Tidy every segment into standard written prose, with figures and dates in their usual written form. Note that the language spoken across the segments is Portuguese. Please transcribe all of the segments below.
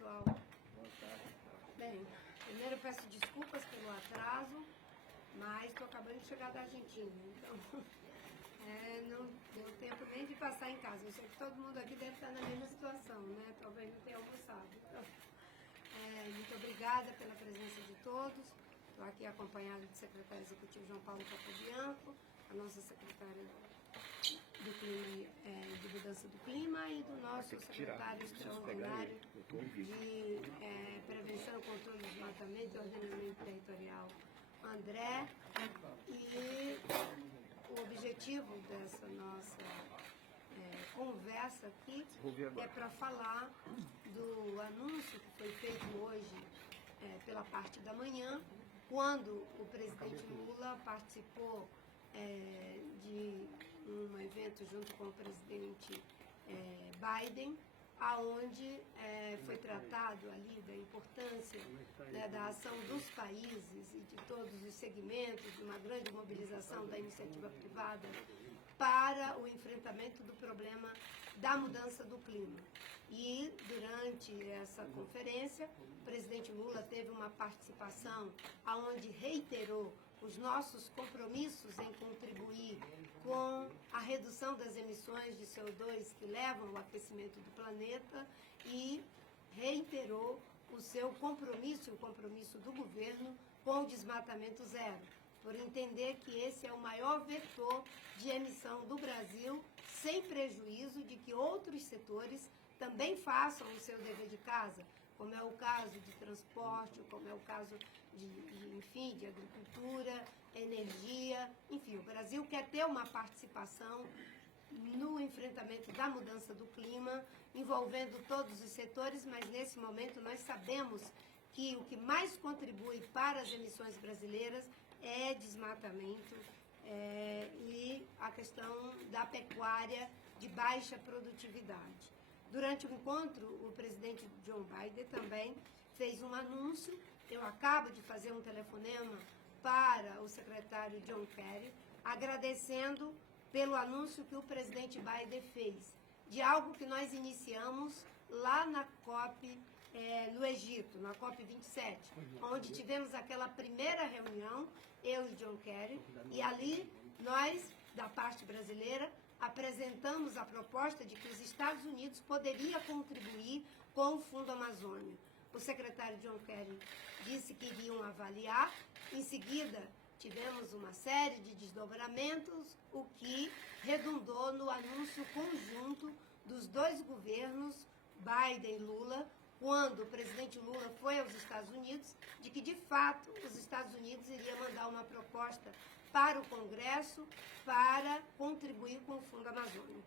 pessoal. Boa tarde. Bem, primeiro eu peço desculpas pelo atraso, mas estou acabando de chegar da Argentina, então não deu tempo nem de passar em casa. Eu sei que todo mundo aqui deve estar na mesma situação, né? Talvez não tenha almoçado. Então, muito obrigada pela presença de todos. Estou aqui acompanhada do secretário executivo João Paulo Capobianco, a nossa secretária do clima, de mudança do clima, e do nosso secretário extraordinário de prevenção e controle do desmatamento e ordenamento territorial, André. E o objetivo dessa nossa conversa aqui é para falar do anúncio que foi feito hoje pela parte da manhã, quando o presidente Lula participou de um evento junto com o presidente Biden, aonde foi tratado ali da importância da ação dos países e de todos os segmentos, de uma grande mobilização da iniciativa privada para o enfrentamento do problema da mudança do clima. E durante essa conferência, o presidente Lula teve uma participação aonde reiterou os nossos compromissos em contribuir com a redução das emissões de CO2 que levam ao aquecimento do planeta e reiterou o seu compromisso e o compromisso do governo com o desmatamento zero, por entender que esse é o maior vetor de emissão do Brasil, sem prejuízo de que outros setores também façam o seu dever de casa, como é o caso de transporte, como é o caso de agricultura, energia, enfim, o Brasil quer ter uma participação no enfrentamento da mudança do clima, envolvendo todos os setores, mas nesse momento nós sabemos que o que mais contribui para as emissões brasileiras é desmatamento e a questão da pecuária de baixa produtividade. Durante o encontro, o presidente Joe Biden também fez um anúncio. Eu acabo de fazer um telefonema para o secretário John Kerry, agradecendo pelo anúncio que o presidente Biden fez, de algo que nós iniciamos lá na COP no Egito, na COP 27, onde tivemos aquela primeira reunião, eu e John Kerry, e ali nós, da parte brasileira, apresentamos a proposta de que os Estados Unidos poderiam contribuir com o Fundo Amazônia. O secretário John Kerry disse que iriam avaliar. Em seguida, tivemos uma série de desdobramentos, o que redundou no anúncio conjunto dos dois governos, Biden e Lula, quando o presidente Lula foi aos Estados Unidos, de que, de fato, os Estados Unidos iriam mandar uma proposta para o Congresso para contribuir com o Fundo Amazônia.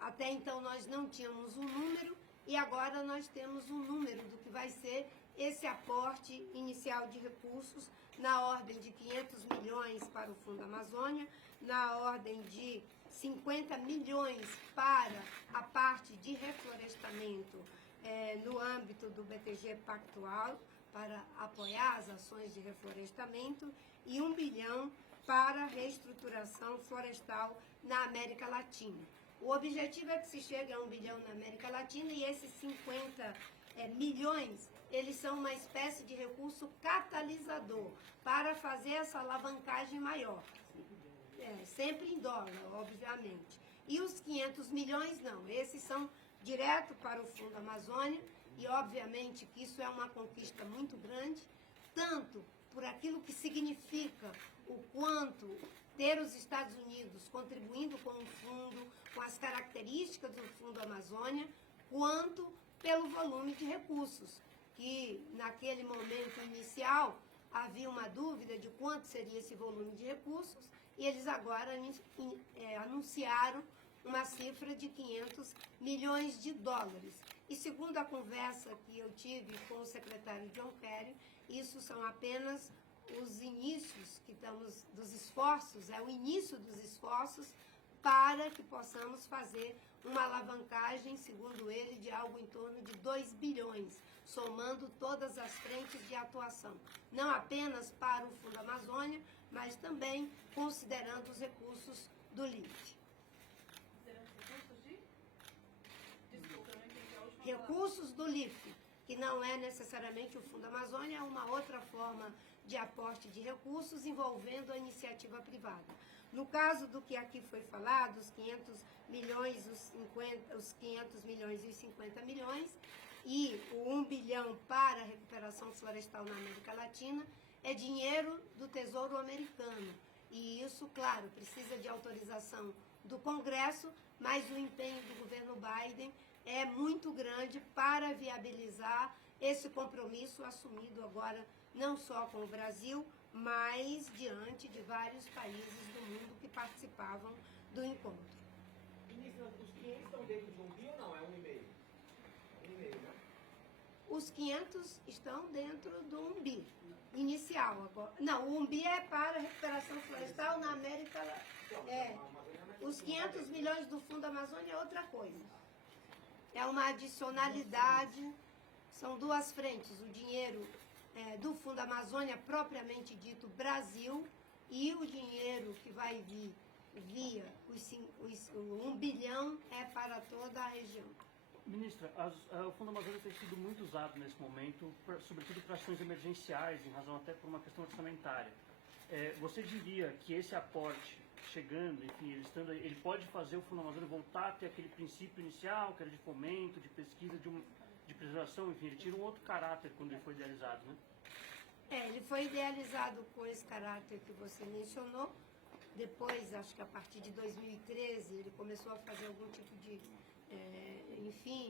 Até então, nós não tínhamos um número e agora nós temos um número do que vai ser esse aporte inicial de recursos na ordem de 500 milhões para o Fundo Amazônia, na ordem de 50 milhões para a parte de reflorestamento no âmbito do BTG Pactual, para apoiar as ações de reflorestamento, e 1 bilhão para reestruturação florestal na América Latina. O objetivo é que se chegue a 1 bilhão na América Latina, e esses 50 milhões, eles são uma espécie de recurso catalisador para fazer essa alavancagem maior. Sempre em dólar, obviamente. E os 500 milhões não, esses são direto para o Fundo Amazônia, e obviamente que isso é uma conquista muito grande, tanto por aquilo que significa o quanto ter os Estados Unidos contribuindo com o fundo, com as características do Fundo Amazônia, quanto pelo volume de recursos, que naquele momento inicial havia uma dúvida de quanto seria esse volume de recursos, e eles agora anunciaram uma cifra de 500 milhões de dólares. E segundo a conversa que eu tive com o secretário John Kerry, isso são apenas os inícios dos esforços, é o início dos esforços para que possamos fazer uma alavancagem, segundo ele, de algo em torno de 2 bilhões, somando todas as frentes de atuação. Não apenas para o Fundo Amazônia, mas também considerando os recursos do LIFE. Recursos do LIFE, que não é necessariamente o Fundo Amazônia, é uma outra forma de aporte de recursos envolvendo a iniciativa privada. No caso do que aqui foi falado, os 500 milhões, os 500 milhões e os 50 milhões, e o 1 bilhão para a recuperação florestal na América Latina, é dinheiro do Tesouro Americano. E isso, claro, precisa de autorização do Congresso, mas o empenho do governo Biden é muito grande para viabilizar esse compromisso assumido agora não só com o Brasil, mas diante de vários países do mundo que participavam do encontro. Ministra, os 500 estão dentro de 1 bi ou não? É 1,5? 1,5, né? Os 500 estão dentro do 1 bi inicial. Agora. Não, o 1 bi é para a recuperação florestal na América Latina. Os 500 milhões do Fundo Amazônia é outra coisa. É uma adicionalidade, são duas frentes, o dinheiro do Fundo Amazônia propriamente dito Brasil e o dinheiro que vai vir via o 1 bilhão é para toda a região. Ministra, o Fundo Amazônia tem sido muito usado nesse momento, sobretudo para ações emergenciais, em razão até por uma questão orçamentária. Você diria que esse aporte, chegando, enfim, ele pode fazer o Fundo Amazônia voltar a ter aquele princípio inicial, que era de fomento, de pesquisa, de preservação, enfim, ele tira um outro caráter quando ele foi idealizado, né? Ele foi idealizado com esse caráter que você mencionou. Depois, acho que a partir de 2013, ele começou a fazer algum tipo de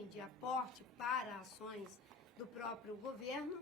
de aporte para ações do próprio governo.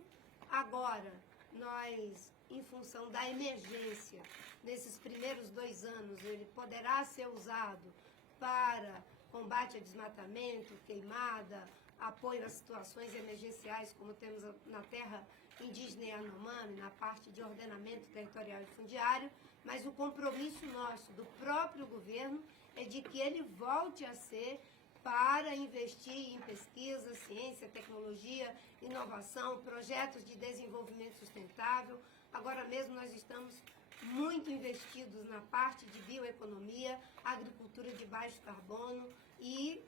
Agora, nós, em função da emergência, nesses primeiros 2 anos, ele poderá ser usado para combate a desmatamento, queimada, apoio a situações emergenciais, como temos na terra indígena Yanomami, na parte de ordenamento territorial e fundiário, mas o compromisso nosso, do próprio governo, é de que ele volte a ser para investir em pesquisa, ciência, tecnologia, inovação, projetos de desenvolvimento sustentável. Agora mesmo nós estamos muito investidos na parte de bioeconomia, agricultura de baixo carbono e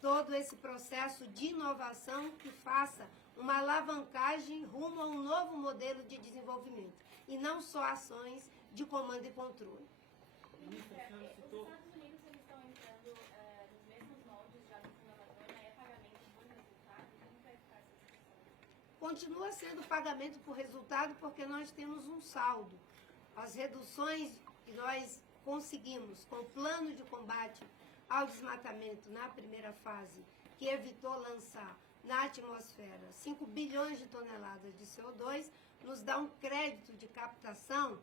todo esse processo de inovação que faça uma alavancagem rumo a um novo modelo de desenvolvimento e não só ações de comando e controle. Ministra, os Estados Unidos estão entrando nos mesmos moldes já do Fundo Amazônia, é pagamento por resultado? Como vai ficar essa discussão? Continua sendo pagamento por resultado porque nós temos um saldo. As reduções que nós conseguimos com o plano de combate ao desmatamento na primeira fase, que evitou lançar na atmosfera 5 bilhões de toneladas de CO2, nos dá um crédito de captação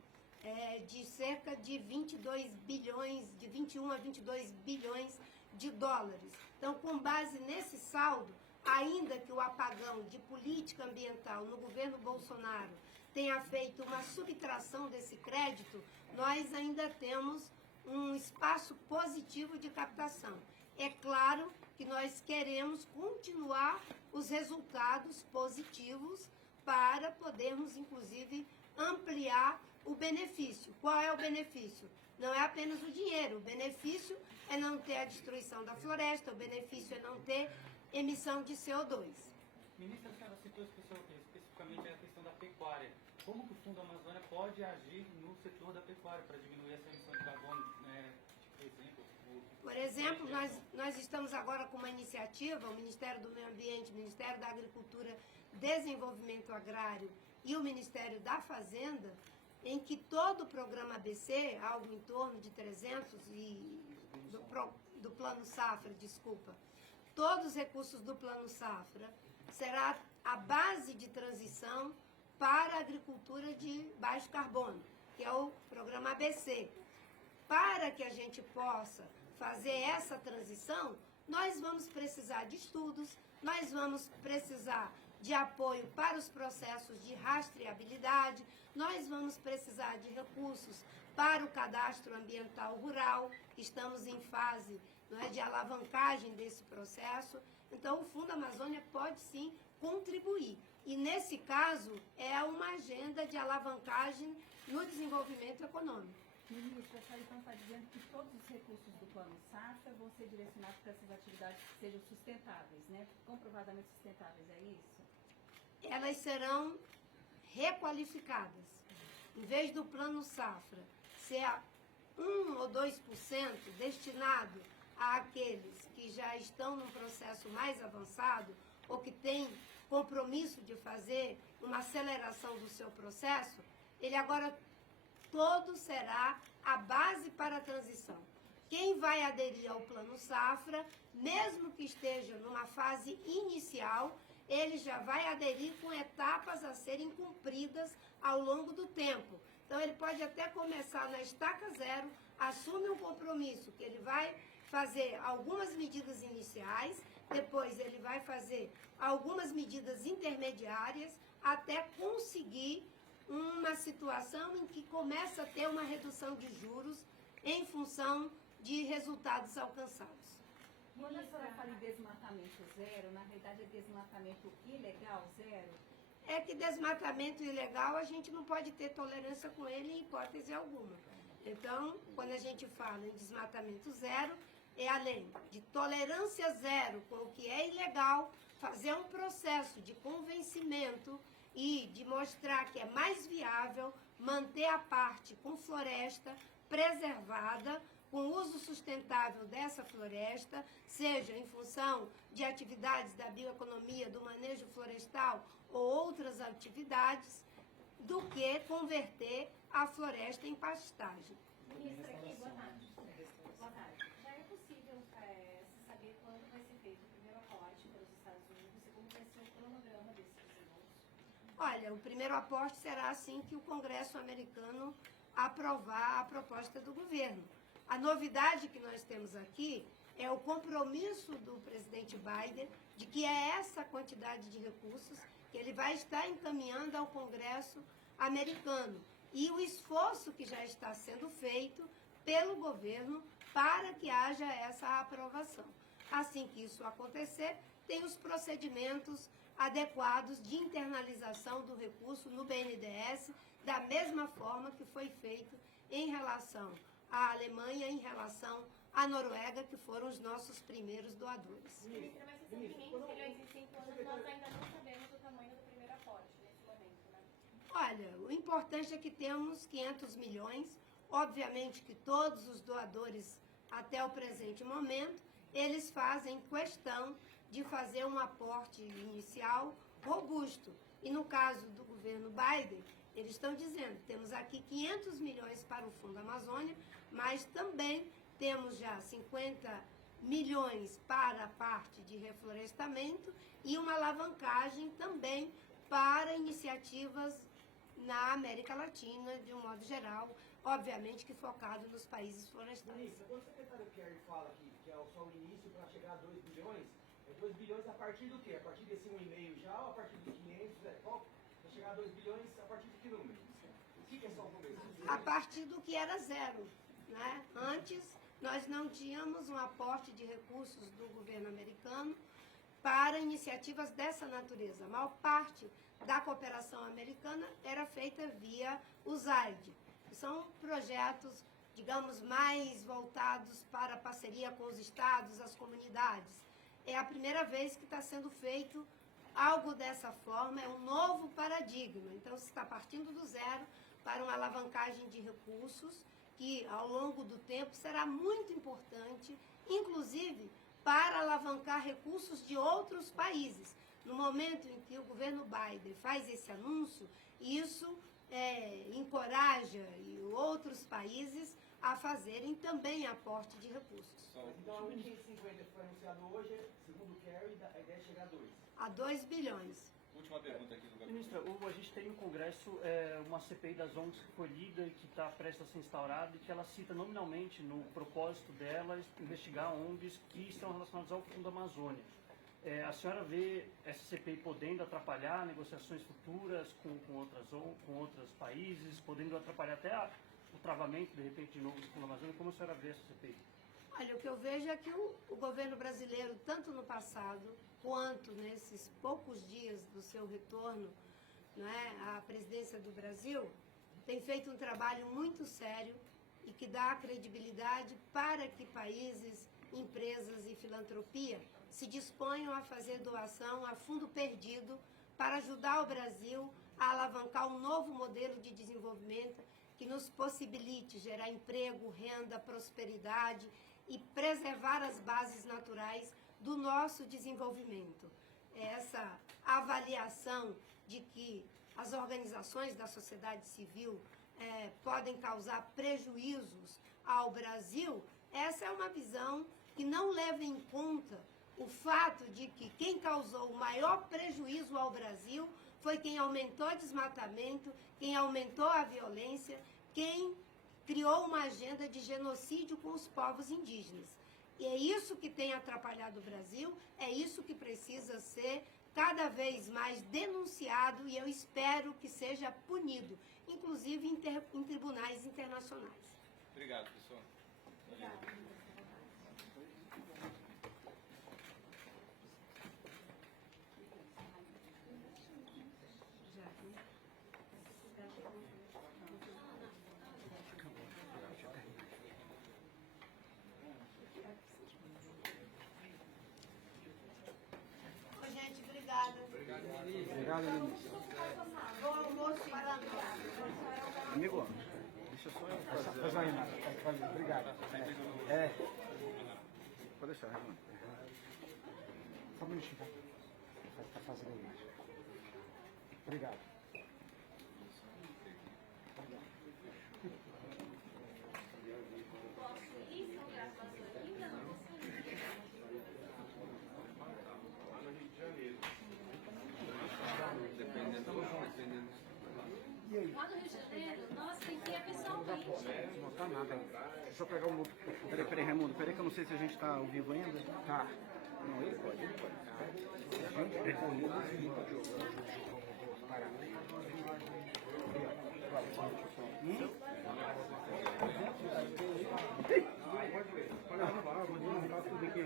de cerca de 22 bilhões, de 21 a 22 bilhões de dólares. Então, com base nesse saldo, ainda que o apagão de política ambiental no governo Bolsonaro tenha feito uma subtração desse crédito, nós ainda temos um espaço positivo de captação. É claro que nós queremos continuar os resultados positivos para podermos, inclusive, ampliar o benefício. Qual é o benefício? Não é apenas o dinheiro. O benefício é não ter a destruição da floresta, o benefício é não ter emissão de CO2. Ministra, a senhora citou especificamente a questão da pecuária. Como que o Fundo Amazônia pode agir no setor da pecuária para diminuir essa emissão de carbono, Por exemplo, nós estamos agora com uma iniciativa, o Ministério do Meio Ambiente, o Ministério da Agricultura, Desenvolvimento Agrário e o Ministério da Fazenda, em que todo o programa ABC, algo em torno de 300 do Plano Safra, todos os recursos do Plano Safra será a base de transição para a agricultura de baixo carbono, que é o programa ABC. Para que a gente possa fazer essa transição, nós vamos precisar de estudos, nós vamos precisar de apoio para os processos de rastreabilidade, nós vamos precisar de recursos para o cadastro ambiental rural, estamos em fase de alavancagem desse processo. Então, o Fundo Amazônia pode sim contribuir. E, nesse caso, é uma agenda de alavancagem no desenvolvimento econômico. Ministra, a senhora então está dizendo que todos os recursos do Plano Safra vão ser direcionados para essas atividades que sejam sustentáveis, né? Comprovadamente sustentáveis, é isso? elas serão requalificadas. Em vez do plano safra ser a 1 ou 2% destinado àqueles que já estão num processo mais avançado ou que têm compromisso de fazer uma aceleração do seu processo, ele agora todo será a base para a transição. Quem vai aderir ao plano safra, mesmo que esteja numa fase inicial, ele já vai aderir com etapas a serem cumpridas ao longo do tempo. Então, ele pode até começar na estaca zero, assume um compromisso que ele vai fazer algumas medidas iniciais, depois ele vai fazer algumas medidas intermediárias, até conseguir uma situação em que começa a ter uma redução de juros em função de resultados alcançados. Quando a senhora fala em desmatamento zero, na verdade é desmatamento ilegal zero? É que desmatamento ilegal a gente não pode ter tolerância com ele em hipótese alguma. Então, quando a gente fala em desmatamento zero, é além de tolerância zero com o que é ilegal, fazer um processo de convencimento e de mostrar que é mais viável manter a parte com floresta preservada, com uso sustentável dessa floresta, seja em função de atividades da bioeconomia, do manejo florestal ou outras atividades, do que converter a floresta em pastagem. Ministra, aqui, boa tarde. Boa tarde. Já é possível se saber quando vai ser feito o primeiro aporte pelos Estados Unidos e como vai ser o cronograma desses desenvolvimentos? Olha, o primeiro aporte será assim que o Congresso americano aprovar a proposta do governo. A novidade que nós temos aqui é o compromisso do presidente Biden de que é essa quantidade de recursos que ele vai estar encaminhando ao Congresso americano e o esforço que já está sendo feito pelo governo para que haja essa aprovação. Assim que isso acontecer, tem os procedimentos adequados de internalização do recurso no BNDES, da mesma forma que foi feito em relação à Alemanha, em relação à Noruega, que foram os nossos primeiros doadores. Ministra, mas esses 500 milhões em 5 anos, nós ainda não sabemos o tamanho do primeiro aporte nesse momento, né? Olha, o importante é que temos 500 milhões. Obviamente que todos os doadores, até o presente momento, eles fazem questão de fazer um aporte inicial robusto. E no caso do governo Biden, eles estão dizendo, temos aqui 500 milhões para o Fundo Amazônia, mas também temos já 50 milhões para a parte de reflorestamento e uma alavancagem também para iniciativas na América Latina, de um modo geral, obviamente que focado nos países florestais. Ministra, quando o secretário Kerry fala que é só o início para chegar a 2 bilhões, é 2 bilhões a partir do quê? A partir desse 1,5 já ou a partir dos 500? Para chegar a 2 bilhões a partir de que número? O que é só o começo? A partir do que era zero, né? Antes, nós não tínhamos um aporte de recursos do governo americano para iniciativas dessa natureza. A maior parte da cooperação americana era feita via o ZAID, que são projetos, digamos, mais voltados para a parceria com os estados, as comunidades. É a primeira vez que está sendo feito algo dessa forma, é um novo paradigma. Então, se está partindo do zero para uma alavancagem de recursos que, ao longo do tempo, será muito importante, inclusive para alavancar recursos de outros países. No momento em que o governo Biden faz esse anúncio, isso encoraja outros países a fazerem também aporte de recursos. Então, a 1,50 que foi anunciado hoje, segundo o Kerry, a ideia é chegar a 2. A 2 bilhões. Última pergunta aqui do gabinete. Ministra, a gente tem no Congresso uma CPI das ONGs que foi lida e que está prestes a ser instaurada e que ela cita nominalmente no propósito dela investigar ONGs que estão relacionadas ao Fundo Amazônia. A senhora vê essa CPI podendo atrapalhar negociações futuras com outros países, podendo atrapalhar até o travamento, de repente, de novo do Fundo Amazônia? Como a senhora vê essa CPI? Olha, o que eu vejo é que o governo brasileiro, tanto no passado quanto nesses poucos dias do seu retorno, né, à presidência do Brasil, tem feito um trabalho muito sério e que dá credibilidade para que países, empresas e filantropia se disponham a fazer doação a fundo perdido para ajudar o Brasil a alavancar um novo modelo de desenvolvimento que nos possibilite gerar emprego, renda, prosperidade e preservar as bases naturais do nosso desenvolvimento. Essa avaliação de que as organizações da sociedade civil podem causar prejuízos ao Brasil, essa é uma visão que não leva em conta o fato de que quem causou o maior prejuízo ao Brasil foi quem aumentou o desmatamento, quem aumentou a violência, quem criou uma agenda de genocídio com os povos indígenas. E é isso que tem atrapalhado o Brasil, é isso que precisa ser cada vez mais denunciado e eu espero que seja punido, inclusive em tribunais internacionais. Obrigado, pessoal. Gente, obrigada. Obrigado, Vinícius. Bom almoço para nós. Amigo, deixa só eu fazer uma imagem. Obrigado. Pode deixar, Ramon. Só um minutinho, tá? Tá fazendo a imagem. Obrigado. E aí? Lá no Rio de Janeiro, nossa, tem que ir pessoalmente. Não tá nada. Deixa eu pegar o outro. Peraí, Raimundo. Peraí que eu não sei se a gente tá ao vivo ainda. Tá. Não, ele pode. A gente recolheu os vídeos. Para. Olha, vou montar tudo aqui.